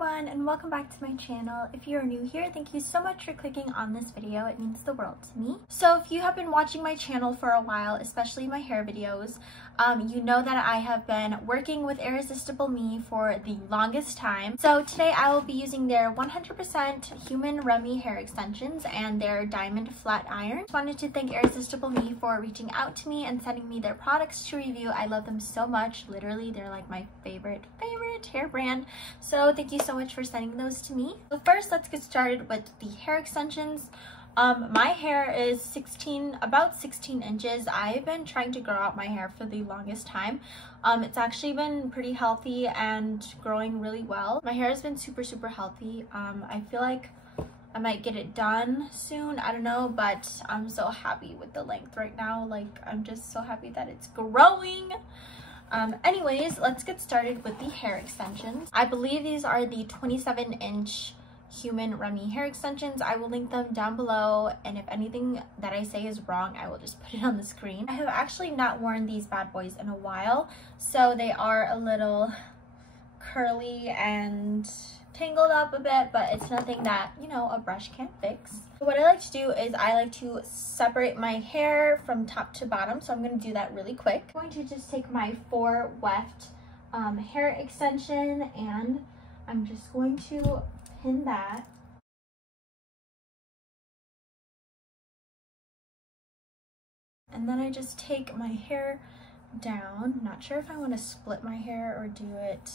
everyone, and welcome back to my channel. If you're new here, thank you so much for clicking on this video. It means the world to me. So if you have been watching my channel for a while, especially my hair videos, you know that I have been working with Irresistible Me for the longest time. So today I will be using their 100% human Remy hair extensions and their diamond flat iron. Just wanted to thank Irresistible Me for reaching out to me and sending me their products to review. I love them so much. Literally, they're like my favorite hair brand. So thank you so much for sending those to me. So first, let's get started with the hair extensions. My hair is about 16 inches. I've been trying to grow out my hair for the longest time. It's actually been pretty healthy and growing really well. My hair has been super healthy. I feel like I might get it done soon, I don't know, but I'm so happy with the length right now. Like, I'm just so happy that it's growing. Anyways, let's get started with the hair extensions. I believe these are the 27-inch human Remy hair extensions. I will link them down below, and if anything that I say is wrong, I will just put it on the screen. I have actually not worn these bad boys in a while, so they are a little curly and tangled up a bit, but it's nothing that, you know, a brush can't fix. What I like to do is I like to separate my hair from top to bottom, so I'm going to do that really quick. I'm going to just take my 4 weft hair extension, and I'm just going to pin that. And then I just take my hair down. I'm not sure if I want to split my hair or do it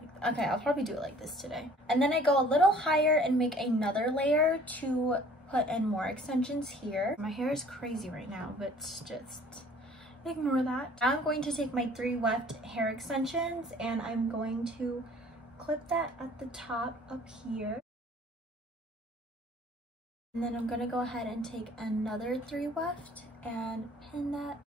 like, okay, I'll probably do it like this today. And then I go a little higher and make another layer to put in more extensions here. My hair is crazy right now, but just ignore that. Now I'm going to take my 3 weft hair extensions and I'm going to clip that at the top up here. And then I'm going to go ahead and take another 3 weft and pin that.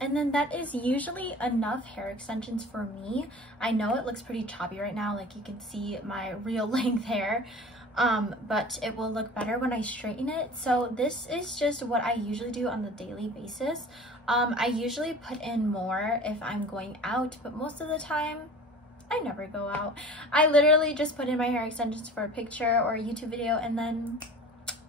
And then that is usually enough hair extensions for me. I know it looks pretty choppy right now, like you can see my real length hair, but it will look better when I straighten it. So this is just what I usually do on the daily basis. I usually put in more if I'm going out, but most of the time I never go out. I literally just put in my hair extensions for a picture or a YouTube video and then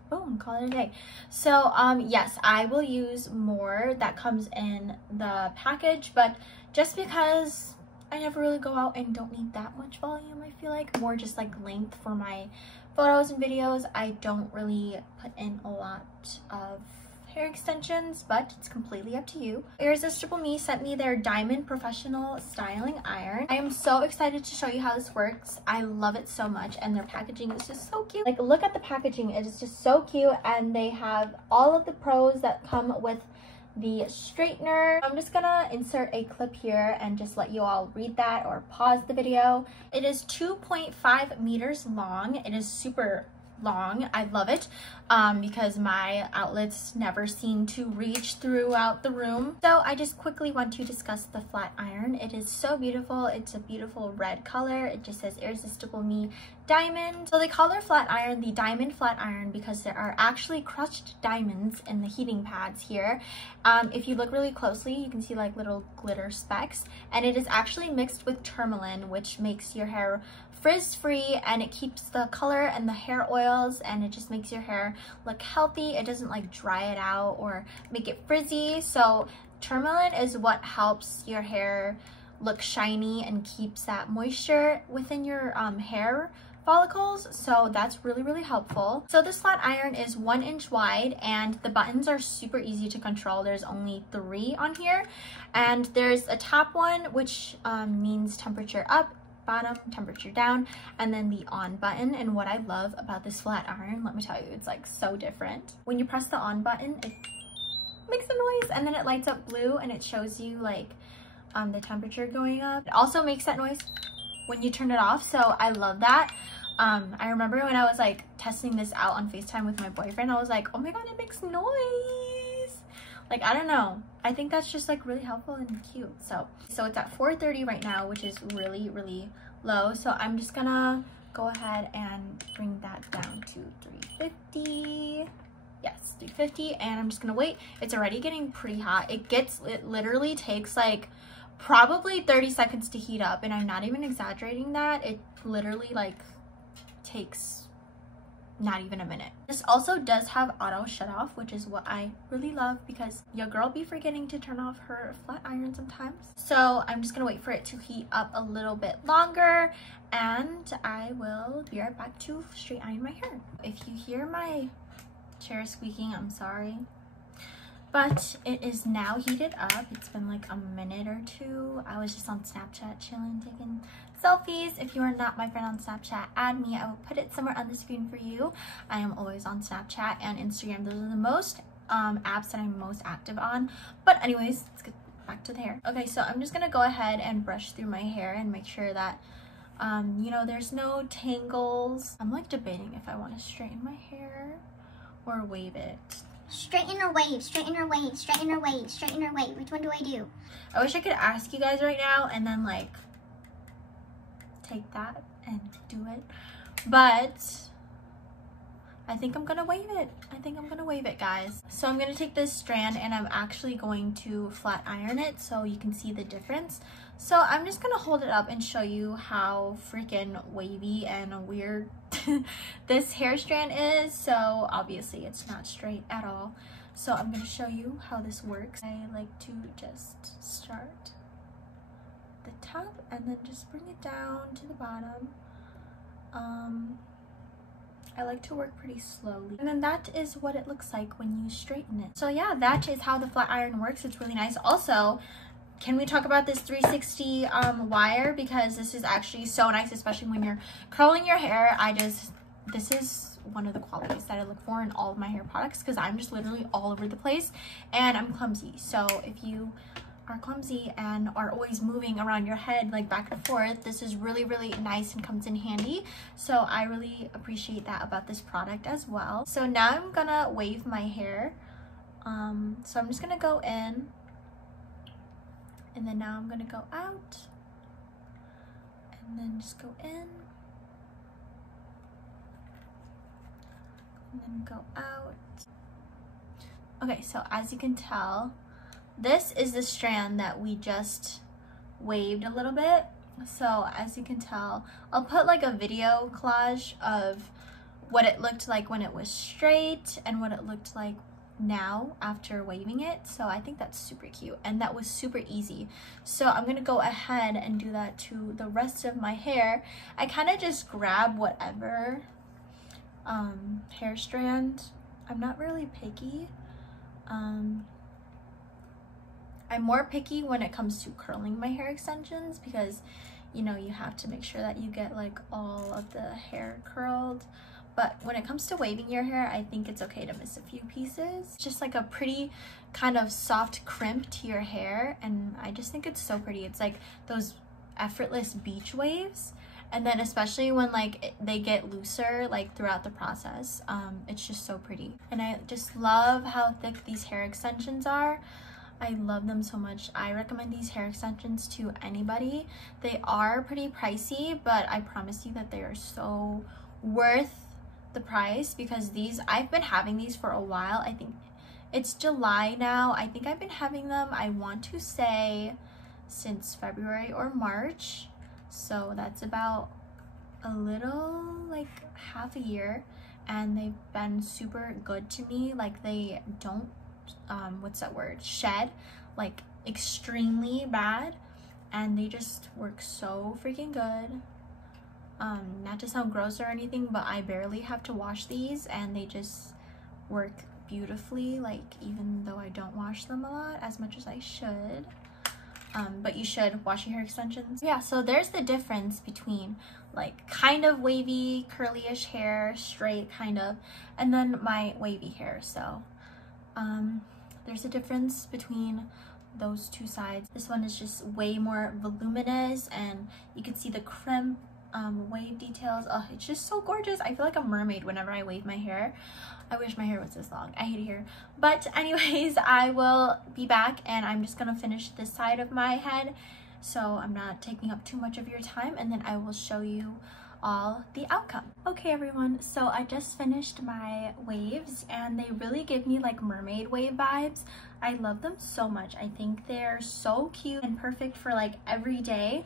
boom, call it a day. So yes, I will use more that comes in the package, but just because I never really go out and don't need that much volume, I feel like more just like length for my photos and videos, I don't really put in a lot of hair extensions, but it's completely up to you. Irresistible Me sent me their Diamond Professional Styling Iron. I am so excited to show you how this works. I love it so much, and their packaging is just so cute. Like, look at the packaging, it is just so cute, and they have all of the pros that come with the straightener. I'm just gonna insert a clip here and just let you all read that or pause the video. It is 2.5 meters long. It is super long. I love it because my outlets never seem to reach throughout the room. So I just quickly want to discuss the flat iron. It is so beautiful. It's a beautiful red color. It just says Irresistible Me Diamond. So they call their flat iron the Diamond Flat Iron because there are actually crushed diamonds in the heating pads here. If you look really closely, you can see like little glitter specks, and it is actually mixed with tourmaline, which makes your hair frizz-free, and it keeps the color and the hair oils, and it just makes your hair look healthy. It doesn't like dry it out or make it frizzy. So tourmaline is what helps your hair look shiny and keeps that moisture within your hair follicles, so that's really helpful. So this flat iron is 1 inch wide, and the buttons are super easy to control. There's only 3 on here, and there's a top one which means temperature up, bottom, temperature down, and then the on button. And what I love about this flat iron, let me tell you, it's like so different. When you press the on button, it makes a noise, and then it lights up blue and it shows you like the temperature going up. It also makes that noise when you turn it off, so I love that. I remember when I was like testing this out on FaceTime with my boyfriend, I was like, oh my god, it makes noise. Like, I don't know, I think that's just like really helpful and cute. So it's at 430 right now, which is really low, so I'm just gonna go ahead and bring that down to 350. Yes, 350, and I'm just gonna wait. It's already getting pretty hot. It literally takes like probably 30 seconds to heat up, and I'm not even exaggerating that. It literally like takes not even a minute. This also does have auto shut off, which is what I really love because your girl be forgetting to turn off her flat iron sometimes. So I'm just gonna wait for it to heat up a little bit longer, and I will be right back to straight iron my hair. If you hear my chair squeaking, I'm sorry. But it is now heated up. It's been like a minute or two. I was just on Snapchat chilling, taking selfies. If you are not my friend on Snapchat, add me. I will put it somewhere on the screen for you. I am always on Snapchat and Instagram. Those are the most apps that I'm most active on. But anyways, let's get back to the hair. Okay, so I'm just gonna go ahead and brush through my hair and make sure that you know, there's no tangles. I'm like debating if I want to straighten my hair or wave it. Straighten or wave, straighten or wave, straighten or wave, straighten or wave. Which one do I do? I wish I could ask you guys right now and then like take that and do it. But I think I'm gonna wave it. I think I'm gonna wave it, guys. So I'm gonna take this strand and I'm actually going to flat iron it so you can see the difference. So I'm just gonna hold it up and show you how freaking wavy and weird this hair strand is. So obviously it's not straight at all. So I'm gonna show you how this works. I like to just start the top and then just bring it down to the bottom. I like to work pretty slowly, and then that is what it looks like when you straighten it. So yeah, that is how the flat iron works. It's really nice. Also, can we talk about this 360 wire, because this is actually so nice, especially when you're curling your hair. This is one of the qualities that I look for in all of my hair products, because I'm just literally all over the place and I'm clumsy. So if you are clumsy and are always moving around your head like back and forth, this is really, really nice and comes in handy. So I really appreciate that about this product as well. So now I'm gonna wave my hair. So I'm just gonna go in, and then now I'm gonna go out, and then just go in, and then go out. Okay, so as you can tell, this is the strand that we just waved a little bit. So as you can tell, I'll put like a video collage of what it looked like when it was straight and what it looked like now after waving it. So I think that's super cute, and that was super easy. So I'm gonna go ahead and do that to the rest of my hair. I kind of just grab whatever hair strand. I'm not really picky. I'm more picky when it comes to curling my hair extensions, because you know, you have to make sure that you get like all of the hair curled. But when it comes to waving your hair, I think it's okay to miss a few pieces. Just like a pretty kind of soft crimp to your hair, and I just think it's so pretty. It's like those effortless beach waves, and then especially when like they get looser like throughout the process, it's just so pretty. And I just love how thick these hair extensions are. I love them so much. I recommend these hair extensions to anybody. They are pretty pricey, but I promise you that they are so worth the price, because these, I've been having these for a while. I think it's July now. I think I've been having them, I want to say, since February or March. So that's about a little like half a year, and they've been super good to me. Like they don't what's that word, shed like extremely bad, and they just work so freaking good. Not to sound gross or anything, but I barely have to wash these, and they just work beautifully, like even though I don't wash them a lot as much as I should. But you should wash your hair extensions. Yeah, so there's the difference between like kind of wavy curly-ish hair, straight kind of, and then my wavy hair. So there's a difference between those two sides. This one is just way more voluminous, and you can see the crimp wave details. Oh, it's just so gorgeous. I feel like a mermaid whenever I wave my hair. I wish my hair was this long. I hate it here. But anyways, I will be back, and I'm just gonna finish this side of my head so I'm not taking up too much of your time, and then I will show you all the outcome. Okay everyone, so I just finished my waves and they really give me like mermaid wave vibes. I love them so much. I think they're so cute and perfect for like every day.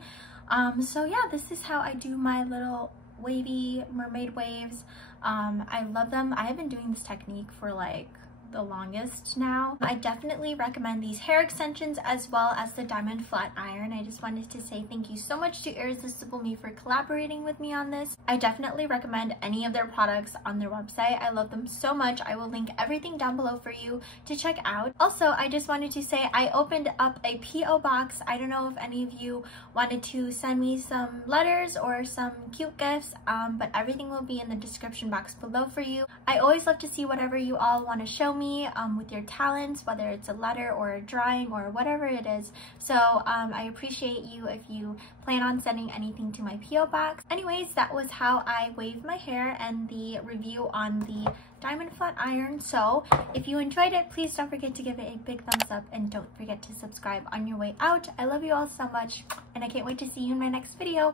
So yeah, this is how I do my little wavy mermaid waves. I love them. I have been doing this technique for like the longest now. I definitely recommend these hair extensions as well as the diamond flat iron. I just wanted to say thank you so much to Irresistible Me for collaborating with me on this. I definitely recommend any of their products on their website. I love them so much. I will link everything down below for you to check out. Also, I just wanted to say I opened up a PO box. I don't know if any of you wanted to send me some letters or some cute gifts, but everything will be in the description box below for you. I always love to see whatever you all want to show me with your talents, whether it's a letter or a drawing or whatever it is. So I appreciate you if you plan on sending anything to my PO box. Anyways, that was how I waved my hair and the review on the diamond flat iron. So if you enjoyed it, please don't forget to give it a big thumbs up and don't forget to subscribe on your way out. I love you all so much and I can't wait to see you in my next video.